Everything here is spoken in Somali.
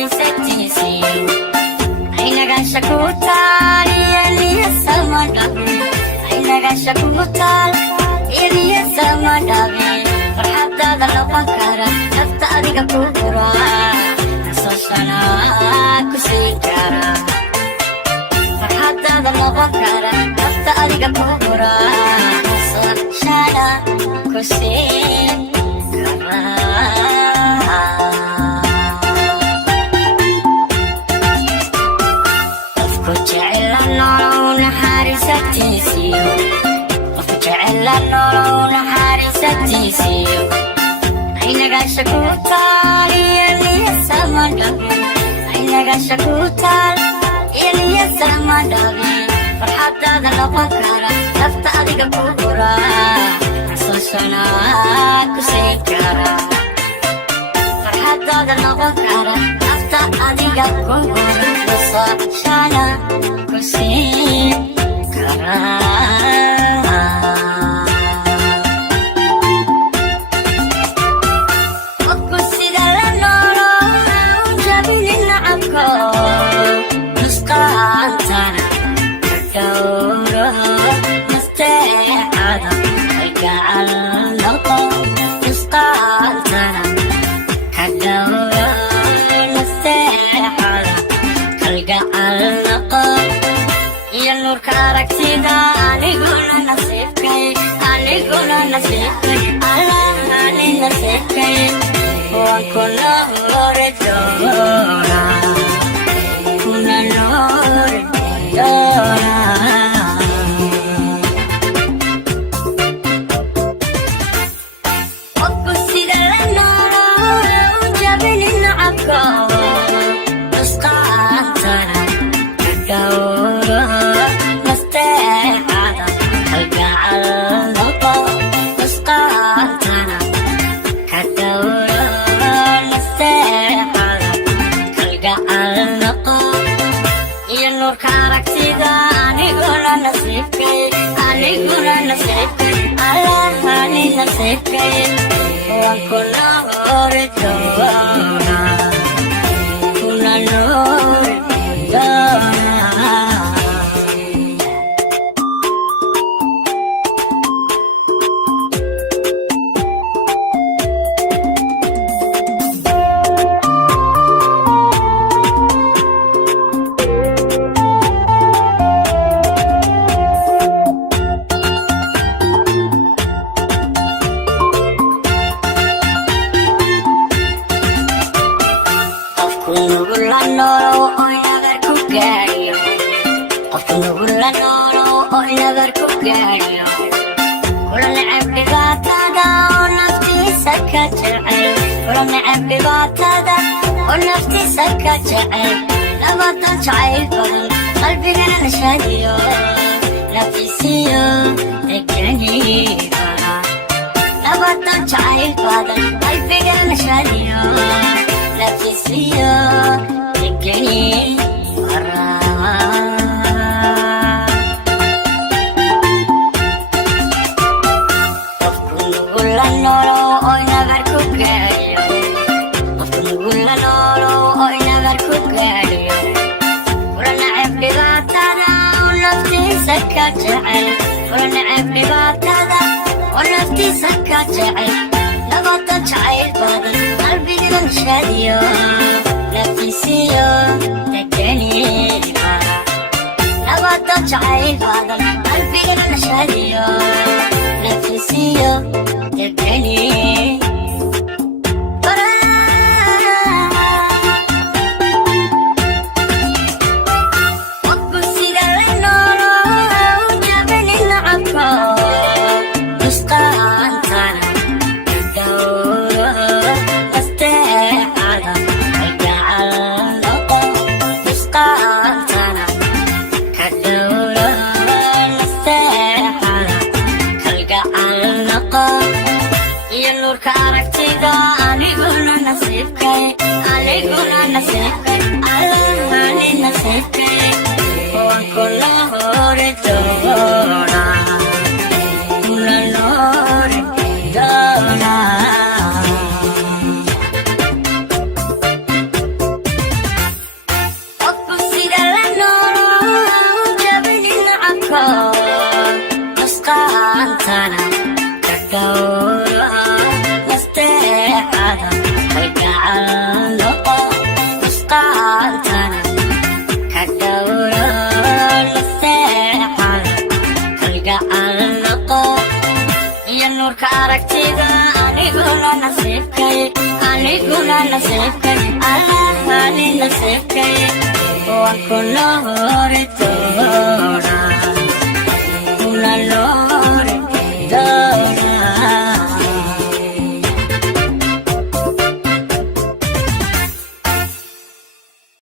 naxariisatiisiyo aynagasha ku taal iyaniyo samadhabe aynagasha ku taal iyaniyo samadhabe farxadaada noqon kara nafta adiga ku dura nasashana ku sii kara farxadaada noqon kara nafta adiga ku dura nasashana ku sii kara qofku jecel nolow naxariisatiisiyo qofku jecel nolow naxariisatiisiyo aynagasha ku taal iyaniyo samadhabe aynagasha ku taal iyaniyo samadhabe farxadaada noqon kara nafta adiga ku dura nasashana ku sii kara farxadaada noqon kara nafta adiga ku dura nasashana ku sii kara nuurka aragtida aniguna nasiibkay allahani nasiibkay waan ku noori doonaa